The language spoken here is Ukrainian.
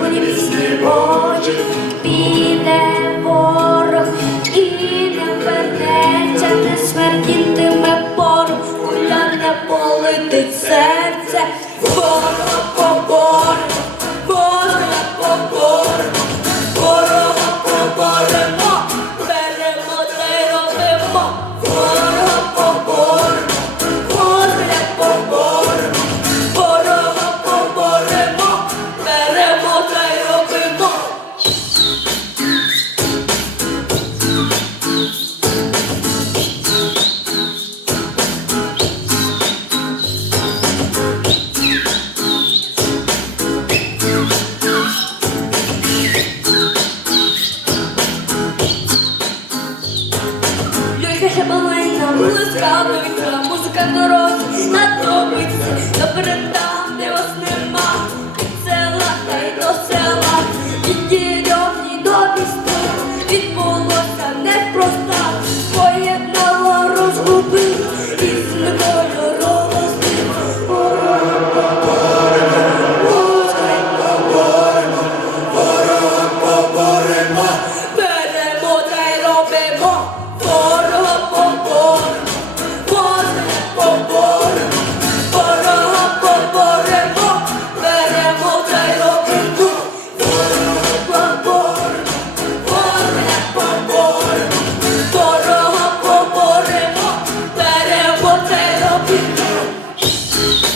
мені пісні очі, піде ворог і не вернеться, не смертітиме поруч, куля не полетиться. цікавиться, музика в народі надобиться, добре там, де вас нема, від села та й до села, від дірьовні до міста, від молока непроста, поєднала розгуби із любою розти. Беремо та й робимо. Thank